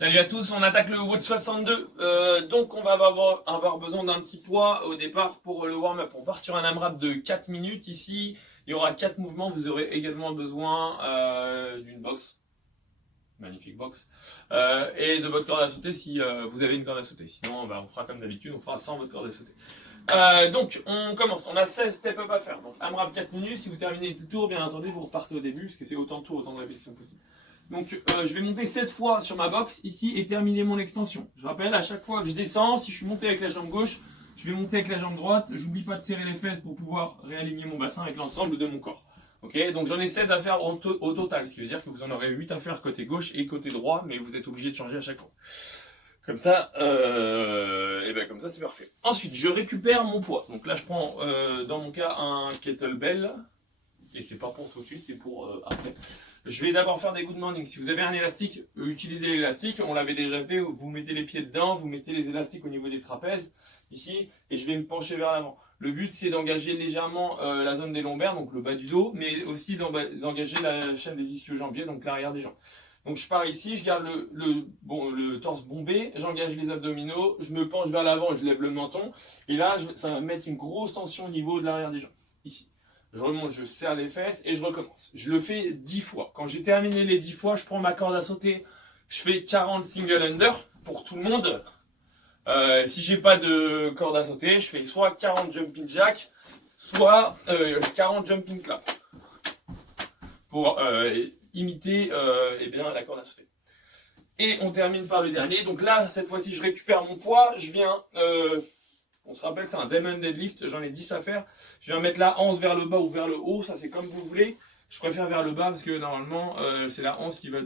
Salut à tous, on attaque le WOD 62. Donc on va avoir besoin d'un petit poids au départ pour le warm-up. On part sur un AMRAP de 4 minutes. Ici, il y aura 4 mouvements. Vous aurez également besoin d'une box. Magnifique box. Et de votre corde à sauter si vous avez une corde à sauter. Sinon, on fera comme d'habitude, on fera sans votre corde à sauter. Donc on commence, on a 16 step-up à faire. Donc AMRAP 4 minutes, si vous terminez le tour, bien entendu, vous repartez au début, parce que c'est autant de tours, autant de répétitions possible. Donc je vais monter 7 fois sur ma box ici et terminer mon extension. Je rappelle, à chaque fois que je descends, si je suis monté avec la jambe gauche, je vais monter avec la jambe droite. J'oublie pas de serrer les fesses pour pouvoir réaligner mon bassin avec l'ensemble de mon corps. Ok, donc j'en ai 16 à faire au total, ce qui veut dire que vous en aurez 8 à faire côté gauche et côté droit, mais vous êtes obligé de changer à chaque fois. Comme ça, comme ça c'est parfait. Ensuite, je récupère mon poids. Donc là, je prends dans mon cas un kettlebell. Et c'est pas pour tout de suite, c'est pour après. Je vais d'abord faire des good morning. Si vous avez un élastique, utilisez l'élastique. On l'avait déjà fait, vous mettez les pieds dedans, vous mettez les élastiques au niveau des trapèzes, ici, et je vais me pencher vers l'avant. Le but, c'est d'engager légèrement la zone des lombaires, donc le bas du dos, mais aussi d'engager la chaîne des ischio-jambiers, donc l'arrière des jambes. Donc je pars ici, je garde le torse bombé, j'engage les abdominaux, je me penche vers l'avant, je lève le menton, et là, ça va mettre une grosse tension au niveau de l'arrière des jambes, ici. Je remonte, je serre les fesses et je recommence. Je le fais 10 fois. Quand j'ai terminé les 10 fois, je prends ma corde à sauter. Je fais 40 single under pour tout le monde. Si j'ai pas de corde à sauter, je fais soit 40 jumping jack, soit 40 jumping clap. Pour imiter la corde à sauter. Et on termine par le dernier. Donc là, cette fois-ci, je récupère mon poids. Je viens... on se rappelle, c'est un Diamond Deadlift, j'en ai 10 à faire. Je vais mettre la hanche vers le bas ou vers le haut, ça c'est comme vous voulez. Je préfère vers le bas parce que normalement, c'est la hanche qui doit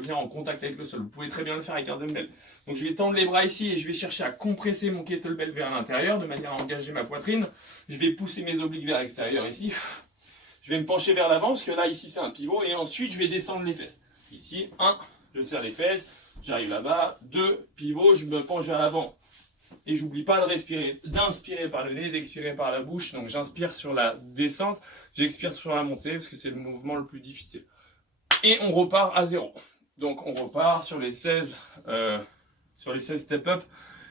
venir en contact avec le sol. Vous pouvez très bien le faire avec un dumbbell. Donc je vais tendre les bras ici et je vais chercher à compresser mon kettlebell vers l'intérieur de manière à engager ma poitrine. Je vais pousser mes obliques vers l'extérieur ici. Je vais me pencher vers l'avant parce que là, ici, c'est un pivot. Et ensuite, je vais descendre les fesses. Ici, 1, je serre les fesses. J'arrive là-bas. 2, pivot, je me penche vers l'avant. Et j'oublie pas de respirer, d'inspirer par le nez, d'expirer par la bouche. Donc j'inspire sur la descente, j'expire sur la montée parce que c'est le mouvement le plus difficile. Et on repart à 0. Donc on repart sur les 16 step-up,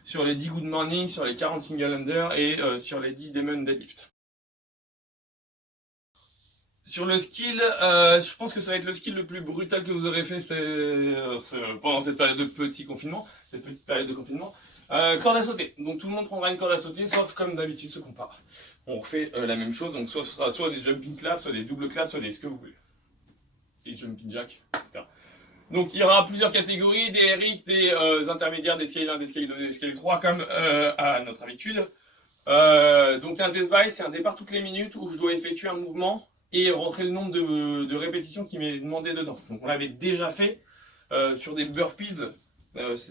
sur les 10 good morning, sur les 40 single under et sur les 10 demon deadlift. Sur le skill, je pense que ça va être le skill le plus brutal que vous aurez fait pendant cette période de petit confinement, cette petite période de confinement. Corde à sauter. Donc tout le monde prendra une corde à sauter, sauf comme d'habitude ce qu'on part. On refait la même chose, donc soit ce sera soit des jumping claps, soit des double claps, soit des ce que vous voulez. Des jumping jack, etc. Donc il y aura plusieurs catégories, des RX, des intermédiaires, des scale 1, des scale 2, des scale 3, comme à notre habitude. Donc un test by, c'est un départ toutes les minutes où je dois effectuer un mouvement et rentrer le nombre de répétitions qui m'est demandé dedans. Donc on l'avait déjà fait sur des burpees.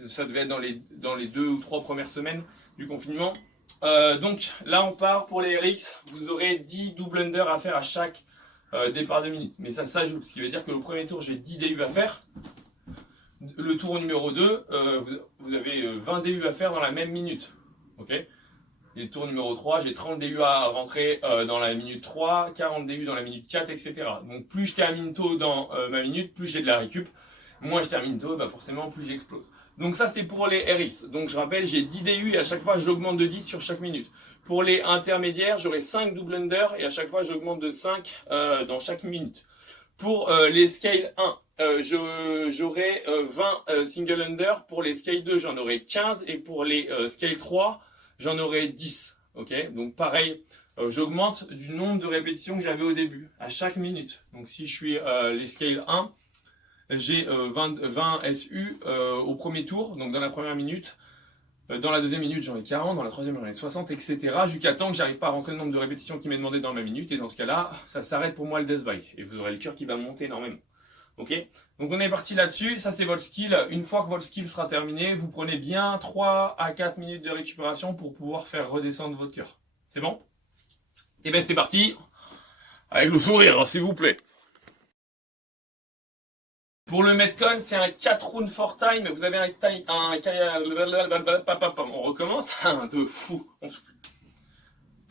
Ça devait être dans les 2 ou 3 premières semaines du confinement. Donc là on part pour les RX, vous aurez 10 double under à faire à chaque départ de minute. Mais ça s'ajoute, ce qui veut dire que le premier tour j'ai 10 DU à faire. Le tour numéro 2, vous avez 20 DU à faire dans la même minute. Ok. Et le tour numéro 3, j'ai 30 DU à rentrer dans la minute 3, 40 DU dans la minute 4, etc. Donc plus je termine tôt dans ma minute, plus j'ai de la récup. Moins je termine tôt, forcément plus j'explose. Donc ça c'est pour les RX. Donc je rappelle, j'ai 10 DU et à chaque fois j'augmente de 10 sur chaque minute. Pour les intermédiaires, j'aurai 5 double under et à chaque fois j'augmente de 5 dans chaque minute. Pour les scale 1, j'aurai 20 single under. Pour les scale 2, j'en aurai 15 et pour les scale 3, j'en aurai 10. Ok, donc pareil, j'augmente du nombre de répétitions que j'avais au début, à chaque minute. Donc si je suis les scale 1, j'ai 20 SU au premier tour, donc dans la première minute. Dans la deuxième minute, j'en ai 40, dans la troisième, j'en ai 60, etc. Jusqu'à temps que j'arrive pas à rentrer le nombre de répétitions qui m'est demandé dans ma minute. Et dans ce cas-là, ça s'arrête pour moi le death by. Et vous aurez le cœur qui va monter énormément. Ok, donc on est parti là-dessus. Ça, c'est votre skill. Une fois que votre skill sera terminé, vous prenez bien 3 à 4 minutes de récupération pour pouvoir faire redescendre votre cœur. C'est bon? Et ben c'est parti. Avec le sourire, s'il vous plaît. Pour le Metcon, c'est un 4 rounds for time. Vous avez on recommence. Un de fou. On souffle.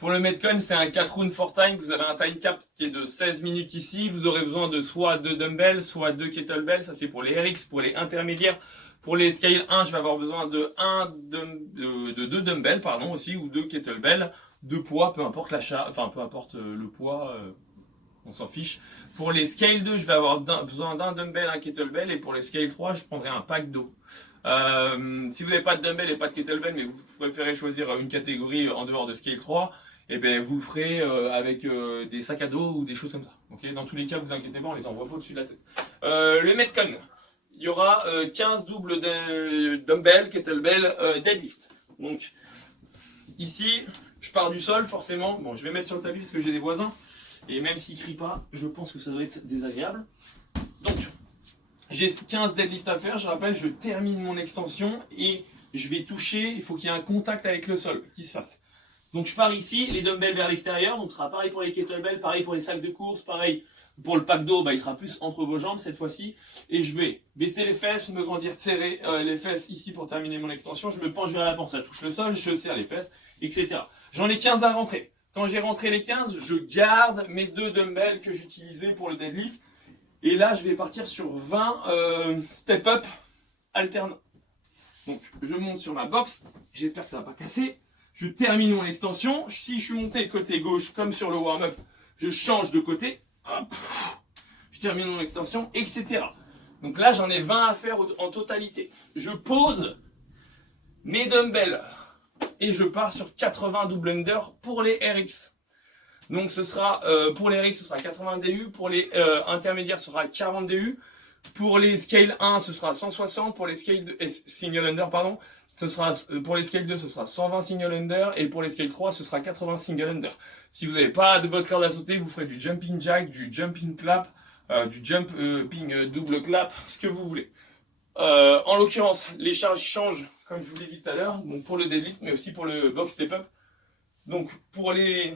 Pour le Metcon, c'est un 4 rounds 4 time. Vous avez un time cap qui est de 16 minutes ici. Vous aurez besoin de soit 2 dumbbells, soit 2 kettlebells. Ça, c'est pour les RX, pour les intermédiaires. Pour les scale 1, je vais avoir besoin de 2 dumbbells, pardon, aussi, ou 2 kettlebells. 2 poids, peu importe l'achat, enfin, peu importe le poids, on s'en fiche. Pour les scale 2, je vais avoir besoin d'un dumbbell, un kettlebell. Et pour les scale 3, je prendrai un pack d'eau. Si vous n'avez pas de dumbbell et pas de kettlebell, mais vous préférez choisir une catégorie en dehors de scale 3, et ben vous le ferez avec des sacs à dos ou des choses comme ça. Okay, dans tous les cas, vous inquiétez pas, on les envoie pas au-dessus de la tête. Le Metcon, il y aura 15 doubles de dumbbell, kettlebell, deadlift. Donc ici, je pars du sol forcément. Bon, je vais mettre sur le tapis parce que j'ai des voisins. Et même s'ils crient pas, je pense que ça doit être désagréable. Donc, j'ai 15 deadlifts à faire. Je rappelle, je termine mon extension et je vais toucher. Il faut qu'il y ait un contact avec le sol qui se fasse. Donc je pars ici, les dumbbells vers l'extérieur, donc ce sera pareil pour les kettlebells, pareil pour les sacs de course, pareil pour le pack d'eau, il sera plus entre vos jambes cette fois-ci. Et je vais baisser les fesses, me grandir, serrer les fesses ici pour terminer mon extension. Je me penche vers l'avant, ça touche le sol, je serre les fesses, etc. J'en ai 15 à rentrer. Quand j'ai rentré les 15, je garde mes 2 dumbbells que j'utilisais pour le deadlift. Et là, je vais partir sur 20 step-up alternants. Donc je monte sur ma box, j'espère que ça ne va pas casser. Je termine mon extension. Si je suis monté côté gauche comme sur le warm-up, je change de côté. Hop, je termine mon extension, etc. Donc là, j'en ai 20 à faire en totalité. Je pose mes dumbbells et je pars sur 80 double under pour les RX. Donc ce sera pour les RX, ce sera 80 DU. Pour les intermédiaires, ce sera 40 DU. Pour les scale 1, ce sera 160. Pour les scale single under, pardon. Ce sera, pour les scale 2, ce sera 120 single under, et pour les scale 3, ce sera 80 single under. Si vous n'avez pas de votre corde à sauter, vous ferez du jumping jack, du jumping clap, du jumping double clap, ce que vous voulez. En l'occurrence, les charges changent, comme je vous l'ai dit tout à l'heure, donc pour le deadlift, mais aussi pour le box step up. Donc pour les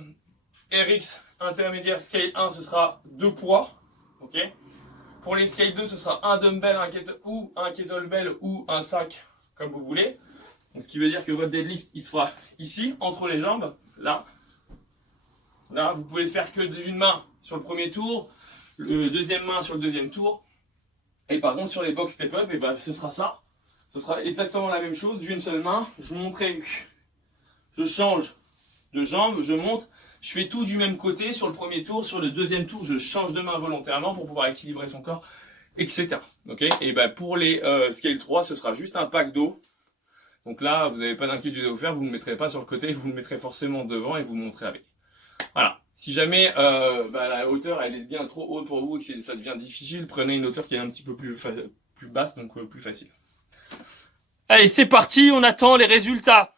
RX intermédiaires scale 1, ce sera 2 poids. Okay. Pour les scale 2, ce sera un dumbbell, un kettlebell ou un sac, comme vous voulez. Donc, ce qui veut dire que votre deadlift, il sera ici, entre les jambes, là. Là, vous pouvez le faire que d'une main sur le premier tour, le deuxième main sur le deuxième tour. Et par contre, sur les box step up, et ben, ce sera ça. Ce sera exactement la même chose, d'une seule main. Je monterai, je change de jambe, je monte. Je fais tout du même côté sur le premier tour. Sur le deuxième tour, je change de main volontairement pour pouvoir équilibrer son corps, etc. Okay, et ben pour les scale 3, ce sera juste un pack d'eau. Donc là, vous n'avez pas d'inquiétude à vous faire, vous ne le mettrez pas sur le côté, vous le mettrez forcément devant et vous monterez avec. Voilà. Si jamais la hauteur elle est bien trop haute pour vous et que ça devient difficile, prenez une hauteur qui est un petit peu plus basse, donc plus facile. Allez, c'est parti, on attend les résultats.